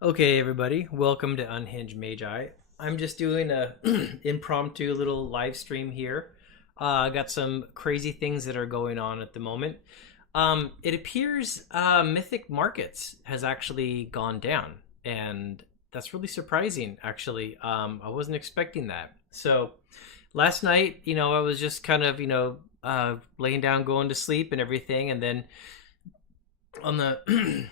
Okay, everybody, welcome to Unhinged Magi. I'm just doing a impromptu little live stream here. I got some crazy things that are going on at the moment. It appears Mythic Markets has actually gone down, and that's really surprising. Actually, I wasn't expecting that. So last night, I was just kind of, laying down, going to sleep, and everything, and then on the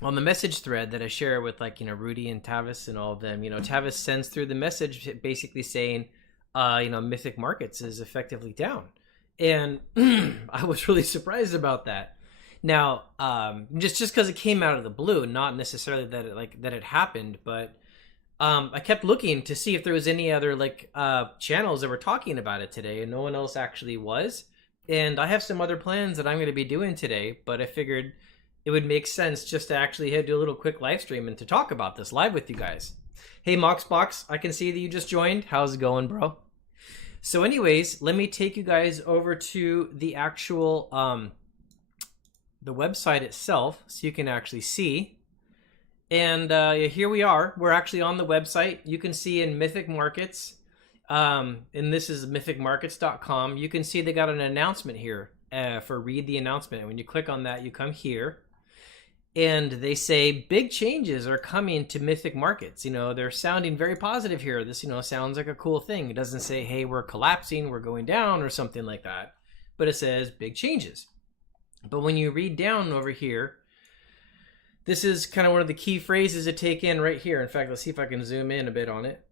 on the message thread that I share with Rudy and Tavis and all of them, Tavis sends through the message basically saying, Mythic Markets is effectively down, and I was really surprised about that. Now, just because it came out of the blue, not necessarily that it happened, but I kept looking to see if there was any other channels that were talking about it today, and no one else actually was. And I have some other plans that I'm going to be doing today, but I figured it would make sense just to actually do a little quick live stream and to talk about this live with you guys. Hey Moxbox, I can see that you just joined. How's it going, bro? So anyways, let me take you guys over to the actual the website itself so you can actually see. And here we are. We're actually on the website. You can see in Mythic Markets, and this is mythicmarkets.com. You can see they got an announcement here for read the announcement. And when you click on that, you come here. And they say big changes are coming to Mythic Markets. They're sounding very positive here. This, sounds like a cool thing. It doesn't say, hey, we're collapsing, we're going down, or something like that. But it says big changes. But when you read down over here, this is kind of one of the key phrases to take in right here. In fact, let's see if I can zoom in a bit on it.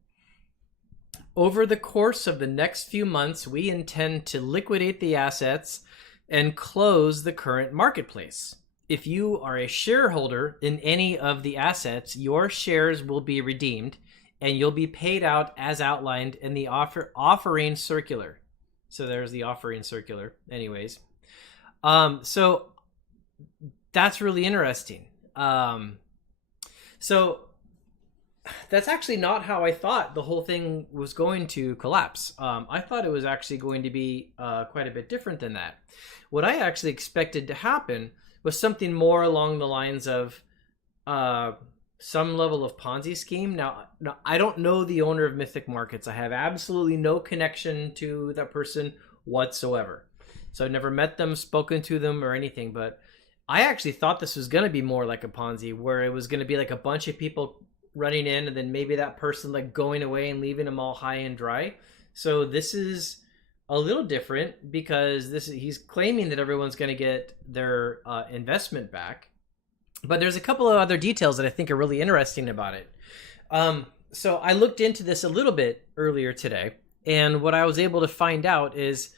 Over the course of the next few months, we intend to liquidate the assets and close the current marketplace. If you are a shareholder in any of the assets, your shares will be redeemed and you'll be paid out as outlined in the offering circular. So there's the offering circular. Anyways, so that's really interesting. So that's actually not how I thought the whole thing was going to collapse. I thought it was actually going to be quite a bit different than that. What I actually expected to happen was something more along the lines of some level of Ponzi scheme. Now, I don't know the owner of Mythic Markets. I have absolutely no connection to that person whatsoever. So I've never met them, spoken to them, or anything. But I actually thought this was going to be more like a Ponzi, where it was going to be like a bunch of people running in, and then maybe that person going away and leaving them all high and dry. So this is a little different because he's claiming that everyone's going to get their investment back, but there's a couple of other details that I think are really interesting about it. So I looked into this a little bit earlier today, and what I was able to find out is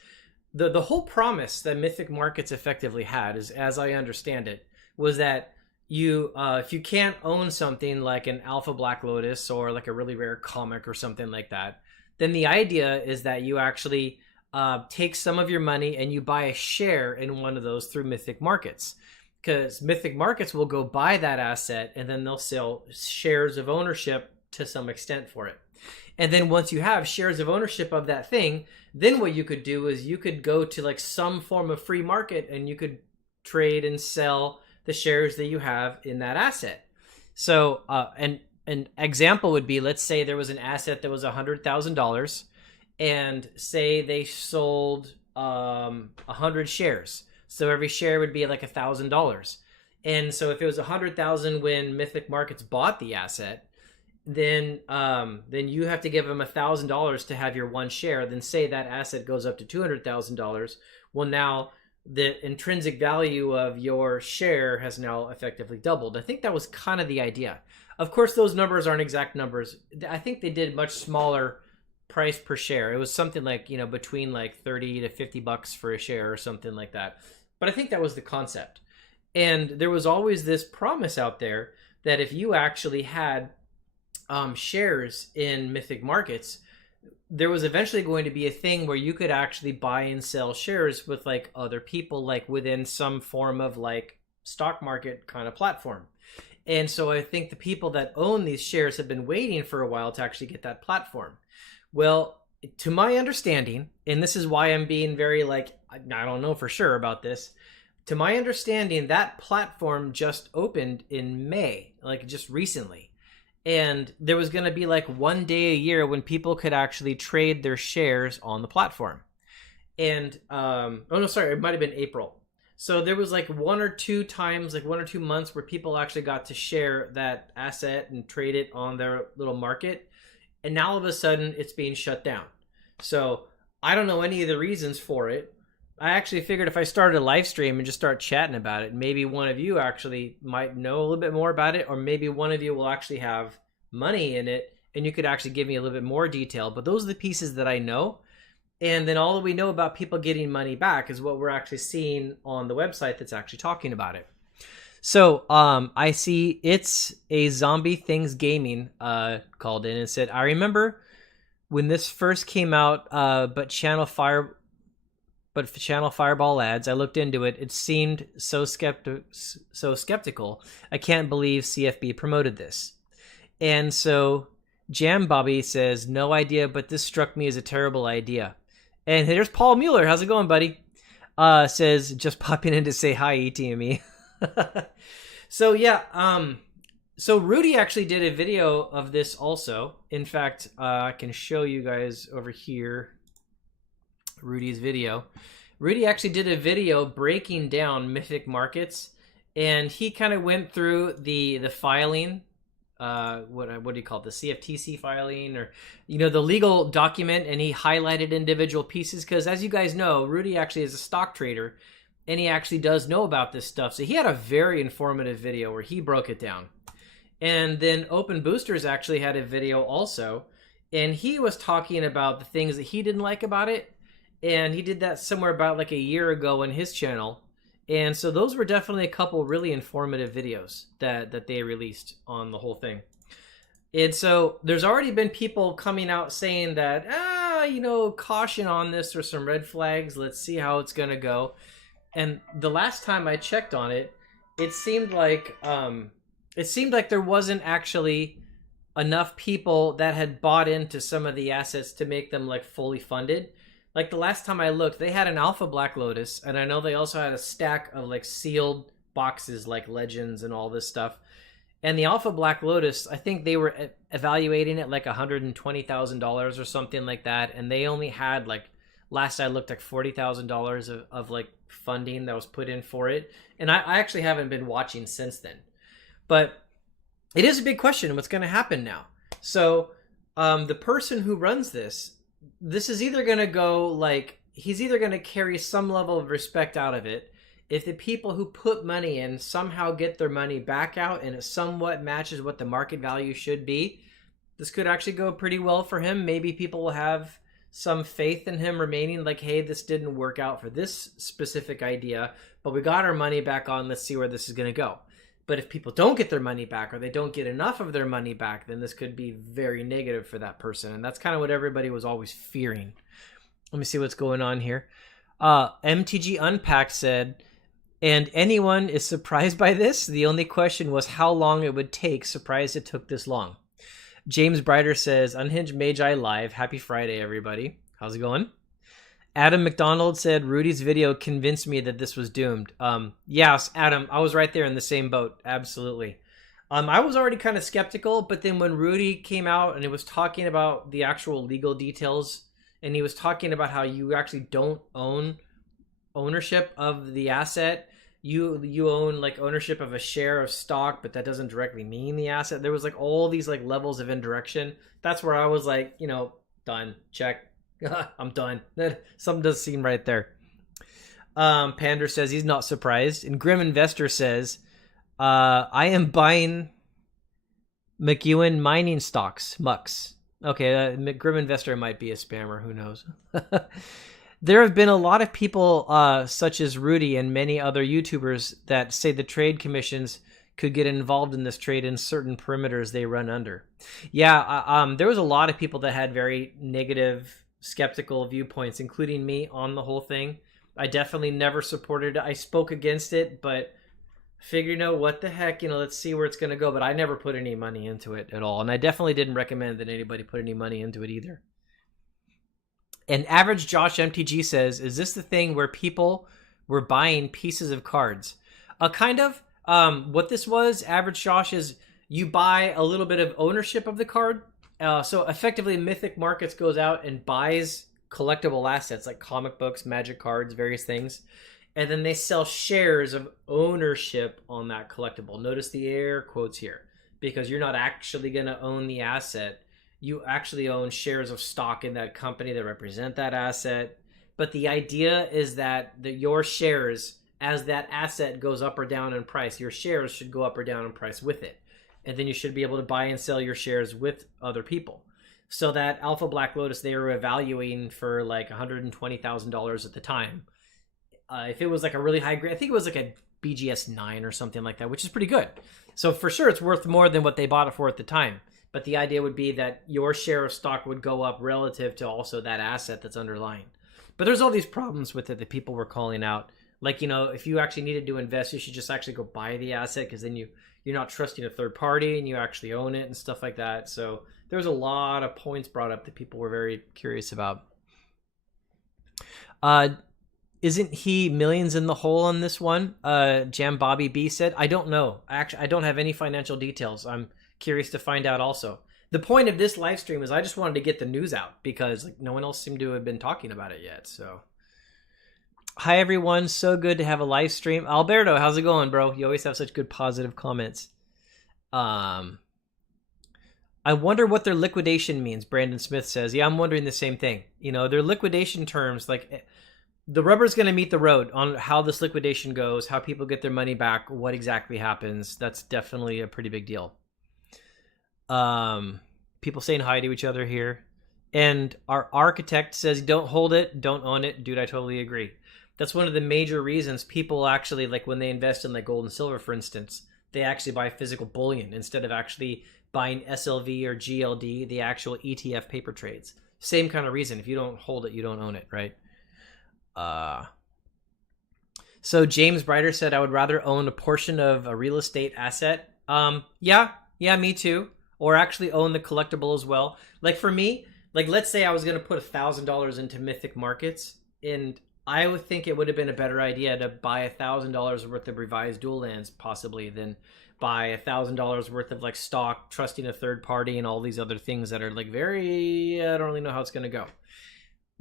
the whole promise that Mythic Markets effectively had, is, as I understand it, was that you if you can't own something like an Alpha Black Lotus or like a really rare comic or something like that, then the idea is that you actually take some of your money and you buy a share in one of those through Mythic Markets, because Mythic Markets will go buy that asset and then they'll sell shares of ownership to some extent for it. And then once you have shares of ownership of that thing, then what you could do is you could go to some form of free market and you could trade and sell the shares that you have in that asset. So an example would be, let's say there was an asset that was $100,000, and say they sold 100 shares. So every share would be like $1,000. And so if it was 100,000 when Mythic Markets bought the asset, then you have to give them $1,000 to have your one share. Then say that asset goes up to $200,000. Well, now the intrinsic value of your share has now effectively doubled. I think that was kind of the idea. Of course, those numbers aren't exact numbers. I think they did much smaller price per share. It was something like, between like 30 to 50 bucks for a share or something like that. But I think that was the concept. And there was always this promise out there that if you actually had shares in Mythic Markets, there was eventually going to be a thing where you could actually buy and sell shares with other people, within some form of stock market kind of platform. And so I think the people that own these shares have been waiting for a while to actually get that platform. Well, to my understanding, and this is why I'm being very I don't know for sure about this. To my understanding, that platform just opened in May, just recently. and there was going to be like one day a year when people could actually trade their shares on the platform. And oh no, sorry, it might have been April. So there was like one or two times, like 1 or 2 months where people actually got to share that asset and trade it on their little market. And now all of a sudden it's being shut down. So I don't know any of the reasons for it. I actually figured if I started a live stream and just start chatting about it, maybe one of you actually might know a little bit more about it, or maybe one of you will actually have money in it and you could actually give me a little bit more detail. But those are the pieces that I know. And then all that we know about people getting money back is what we're actually seeing on the website that's actually talking about it. So I see It's a Zombie Things Gaming called in and said, I remember when this first came out, but Channel Fireball ads, I looked into it. It seemed so skeptical. I can't believe CFB promoted this. And so Jam Bobby says, no idea, but this struck me as a terrible idea. And here's Paul Mueller. How's it going, buddy? Says, just popping in to say hi, ETME. So yeah, so Rudy actually did a video of this also. In fact, I can show you guys over here Rudy's video. Rudy actually did a video breaking down Mythic Markets, and he kind of went through the filing. What do you call it? The CFTC filing, or the legal document, and he highlighted individual pieces because, as you guys know, Rudy actually is a stock trader, and he actually does know about this stuff. So he had a very informative video where he broke it down. And then Open Boosters actually had a video also, and he was talking about the things that he didn't like about it, and he did that somewhere about like a year ago on his channel. And so those were definitely a couple really informative videos that they released on the whole thing. And so there's already been people coming out saying that, caution on this, or some red flags. Let's see how it's going to go. And the last time I checked on it, it seemed like there wasn't actually enough people that had bought into some of the assets to make them like fully funded. Like the last time I looked, they had an Alpha Black Lotus, and I know they also had a stack of like sealed boxes like Legends and all this stuff. And the Alpha Black Lotus, I think they were evaluating it like $120,000 or something like that, and they only had like, last I looked, like $40,000 of like funding that was put in for it. And I actually haven't been watching since then. But it is a big question what's going to happen now. So the person who runs this is either going to go like, he's either going to carry some level of respect out of it. If the people who put money in somehow get their money back out and it somewhat matches what the market value should be, this could actually go pretty well for him. Maybe people will have some faith in him remaining, like, hey, this didn't work out for this specific idea, but we got our money back on. Let's see where this is going to go. But if people don't get their money back, or they don't get enough of their money back, then this could be very negative for that person. And that's kind of what everybody was always fearing. Let me see what's going on here. MTG Unpacked said, and anyone is surprised by this? The only question was how long it would take. Surprised it took this long. James Brighter says, Unhinged Magi live. Happy Friday, everybody. How's it going? Adam McDonald said, Rudy's video convinced me that this was doomed. Yes, Adam, I was right there in the same boat. Absolutely. I was already kind of skeptical, but then when Rudy came out and he was talking about the actual legal details, and he was talking about how you actually don't own ownership of the asset, you own like ownership of a share of stock, but that doesn't directly mean the asset. There was like all these like levels of indirection. That's where I was like, done, check. I'm done. Something does seem right there. Pander says he's not surprised. And Grim Investor says, I am buying McEwen mining stocks, mucks. Okay, Grim Investor might be a spammer. Who knows? There have been a lot of people, such as Rudy and many other YouTubers, that say the trade commissions could get involved in this trade in certain perimeters they run under. Yeah, there was a lot of people that had very negative, skeptical viewpoints, including me, on the whole thing. I definitely never supported it. I spoke against it, but figured, what the heck, let's see where it's going to go. But I never put any money into it at all. And I definitely didn't recommend that anybody put any money into it either. And Average Josh MTG says, is this the thing where people were buying pieces of cards? Kind of. What this was, Average Josh, is you buy a little bit of ownership of the card. So effectively, Mythic Markets goes out and buys collectible assets like comic books, magic cards, various things, and then they sell shares of ownership on that collectible. Notice the air quotes here, because you're not actually going to own the asset. You actually own shares of stock in that company that represent that asset. But the idea is that your shares, as that asset goes up or down in price, your shares should go up or down in price with it. And then you should be able to buy and sell your shares with other people. So that Alpha Black Lotus they were evaluating for like $120,000 at the time. If it was like a really high grade, I think it was like a BGS 9 or something like that, which is pretty good. So for sure it's worth more than what they bought it for at the time. But the idea would be that your share of stock would go up relative to also that asset that's underlying. But there's all these problems with it that people were calling out. Like, if you actually needed to invest, you should just actually go buy the asset, because then you're not trusting a third party and you actually own it and stuff like that. So there was a lot of points brought up that people were very curious about. Isn't he millions in the hole on this one? Jam Bobby B said, I don't know. Actually, I don't have any financial details. I'm curious to find out also. The point of this live stream is I just wanted to get the news out, because like no one else seemed to have been talking about it yet. So hi everyone, so good to have a live stream. Alberto, how's it going, bro? You always have such good positive comments. I wonder what their liquidation means, Brandon Smith says. Yeah, I'm wondering the same thing. Their liquidation terms, like the rubber's going to meet the road on how this liquidation goes, how people get their money back, what exactly happens. That's definitely a pretty big deal. People saying hi to each other here. And our architect says, don't hold it, don't own it. Dude, I totally agree. That's one of the major reasons people actually, like when they invest in like gold and silver, for instance, they actually buy physical bullion instead of actually buying SLV or GLD, the actual ETF paper trades. Same kind of reason. If you don't hold it, you don't own it, right? So James Brighter said, I would rather own a portion of a real estate asset. Yeah, me too. Or actually own the collectible as well. Like for me, like let's say I was going to put $1,000 into Mythic Markets, and I would think it would have been a better idea to buy $1,000 worth of revised dual lands possibly than buy $1,000 worth of like stock, trusting a third party and all these other things that are like I don't really know how it's going to go.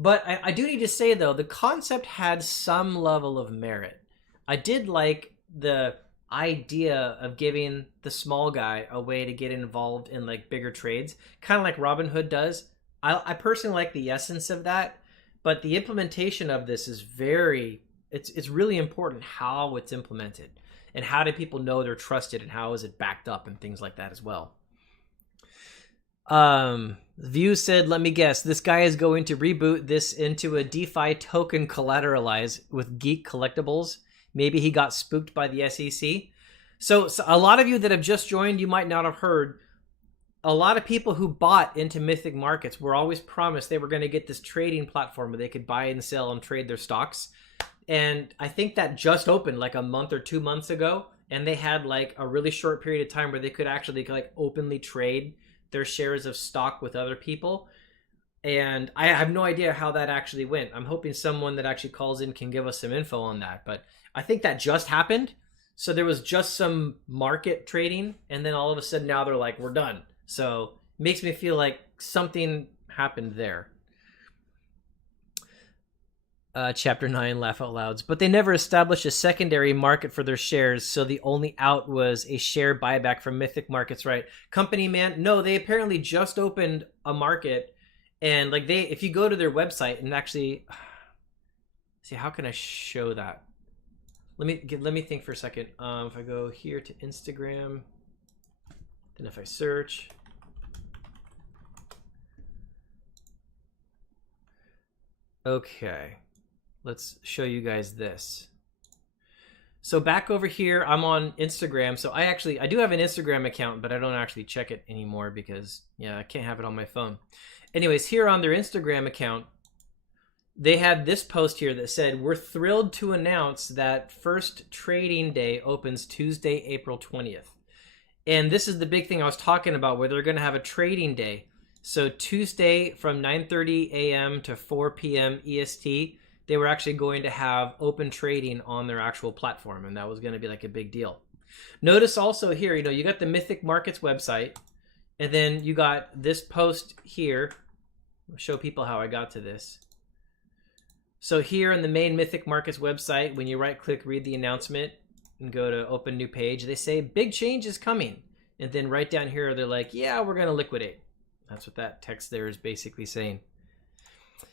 But I do need to say though, the concept had some level of merit. I did like the idea of giving the small guy a way to get involved in like bigger trades, kind of like Robinhood does. I personally like the essence of that, but the implementation of this is it's really important how it's implemented and how do people know they're trusted and how is it backed up and things like that as well. View said, let me guess, this guy is going to reboot this into a DeFi token collateralized with geek collectibles. Maybe he got spooked by the SEC. So a lot of you that have just joined, you might not have heard. A lot of people who bought into Mythic Markets were always promised they were going to get this trading platform where they could buy and sell and trade their stocks. And I think that just opened like a month or 2 months ago. And they had like a really short period of time where they could actually like openly trade their shares of stock with other people. And I have no idea how that actually went. I'm hoping someone that actually calls in can give us some info on that. But I think that just happened. So there was just some market trading. And then all of a sudden now they're like, we're done. So it makes me feel like something happened there. Chapter 9, laugh out louds. But they never established a secondary market for their shares, so the only out was a share buyback from Mythic Markets, right? Company man, no, they apparently just opened a market, and like if you go to their website and actually, see, how can I show that? Let me think for a second. If I go here to Instagram, then if I search. Okay. Let's show you guys this. So back over here, I'm on Instagram. So I do have an Instagram account, but I don't actually check it anymore because, yeah, I can't have it on my phone. Anyways, here on their Instagram account, they had this post here that said, we're thrilled to announce that first trading day opens Tuesday, April 20th. And this is the big thing I was talking about, where they're going to have a trading day. So Tuesday from 9:30 a.m. to 4 p.m. EST, they were actually going to have open trading on their actual platform, and that was going to be like a big deal. Notice also here, you got the Mythic Markets website, and then you got this post here. I'll show people how I got to this. So here in the main Mythic Markets website, when you right-click, read the announcement, and go to open new page, they say big change is coming. And then right down here, they're like, yeah, we're going to liquidate. That's what that text there is basically saying.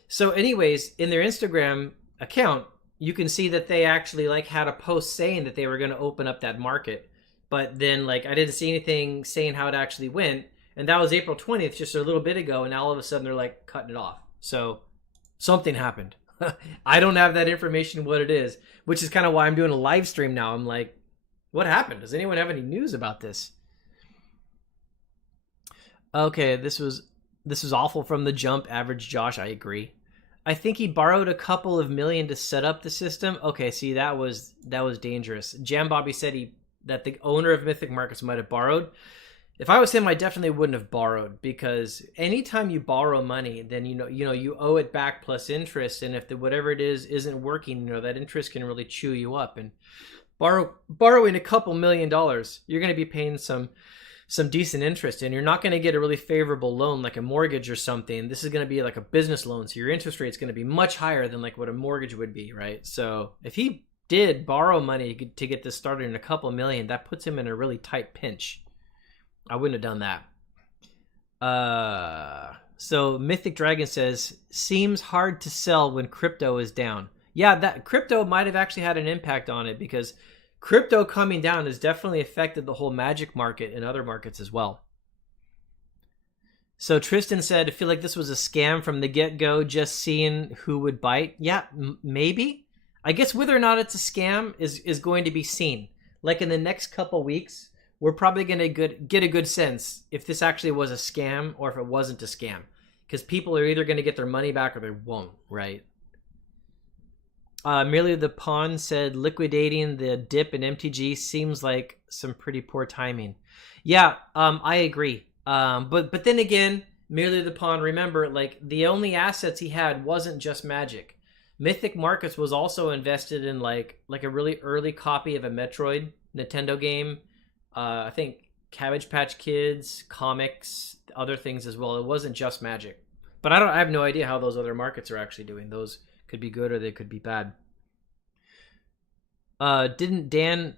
So anyways, in their Instagram account, you can see that they actually had a post saying that they were going to open up that market. But then I didn't see anything saying how it actually went. And that was April 20th, just a little bit ago. And now all of a sudden they're cutting it off. So something happened. I don't have that information, what it is, which is kind of why I'm doing a live stream now. I'm like, what happened? Does anyone have any news about this? Okay, this was awful from the jump. Average Josh, I agree. I think he borrowed a couple of million to set up the system. Okay, see, that was dangerous. Jam Bobby said that the owner of Mythic Markets might have borrowed. If I was him, I definitely wouldn't have borrowed, because anytime you borrow money, then you owe it back plus interest, and if whatever it is isn't working, that interest can really chew you up. And borrowing a couple $1 million, you're going to be paying some decent interest, and you're not going to get a really favorable loan like a mortgage or something. This is going to be like a business loan, so your interest rate is going to be much higher than what a mortgage would be, right? So if he did borrow money to get this started in a couple million, that puts him in a really tight pinch. I wouldn't have done that. So Mythic Dragon says, seems hard to sell when crypto is down. Yeah, that crypto might have actually had an impact on it, because crypto coming down has definitely affected the whole Magic market and other markets as well. So Tristan said, I feel like this was a scam from the get-go, just seeing who would bite. Yeah, maybe. I guess whether or not it's a scam is going to be seen. In the next couple weeks, we're probably going to get a good sense if this actually was a scam or if it wasn't a scam. Because people are either going to get their money back or they won't, right? Merely the Pawn said, liquidating the dip in MTG seems like some pretty poor timing. Yeah, I agree. But then again, Merely the Pawn, remember, the only assets he had wasn't just Magic. Mythic Markets was also invested in a really early copy of a Metroid Nintendo game. I think Cabbage Patch Kids, comics, other things as well. It wasn't just Magic. But I have no idea how those other markets are actually doing. Those could be good or they could be bad. Didn't Dan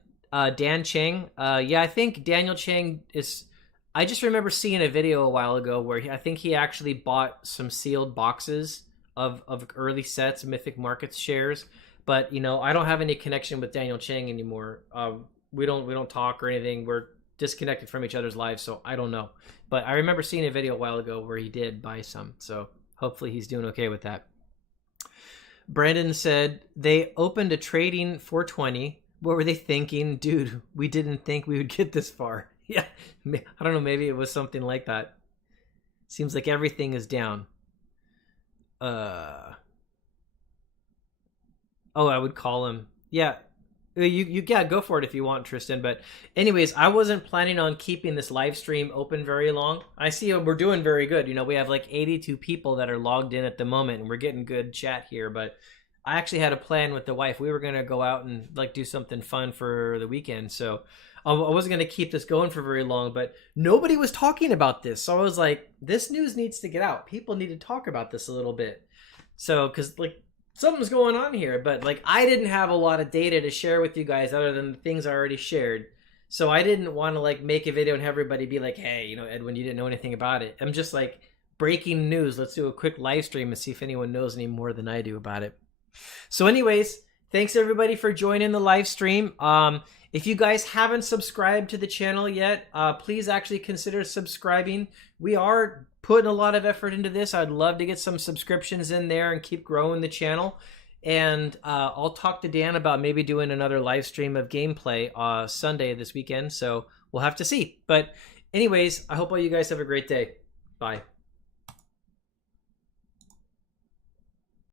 Chang? Yeah, I think Daniel Chang is... I just remember seeing a video a while ago where I think he actually bought some sealed boxes of early sets, Mythic Markets shares. But, I don't have any connection with Daniel Chang anymore. We don't talk or anything. We're disconnected from each other's lives, so I don't know. But I remember seeing a video a while ago where he did buy some, so hopefully he's doing okay with that. Brandon said, they opened a trading 420. What were they thinking? Dude, we didn't think we would get this far. Yeah, I don't know, maybe it was something like that. Seems like everything is down. Oh, I would call him. Yeah. You go for it if you want, Tristan. But anyways, I wasn't planning on keeping this live stream open very long. I see we're doing very good. We have 82 people that are logged in at the moment, and we're getting good chat here. But I actually had a plan with the wife. We were going to go out and do something fun for the weekend. So I wasn't going to keep this going for very long, but nobody was talking about this. So I was like, this news needs to get out. People need to talk about this a little bit. So, because something's going on here, but I didn't have a lot of data to share with you guys other than the things I already shared. So I didn't want to make a video and have everybody be like, hey, Edwin, you didn't know anything about it. I'm just breaking news. Let's do a quick live stream and see if anyone knows any more than I do about it. So anyways, thanks everybody for joining the live stream. If you guys haven't subscribed to the channel yet, please actually consider subscribing. We are putting a lot of effort into this. I'd love to get some subscriptions in there and keep growing the channel. And I'll talk to Dan about maybe doing another live stream of gameplay Sunday this weekend. So we'll have to see. But anyways, I hope all you guys have a great day. Bye.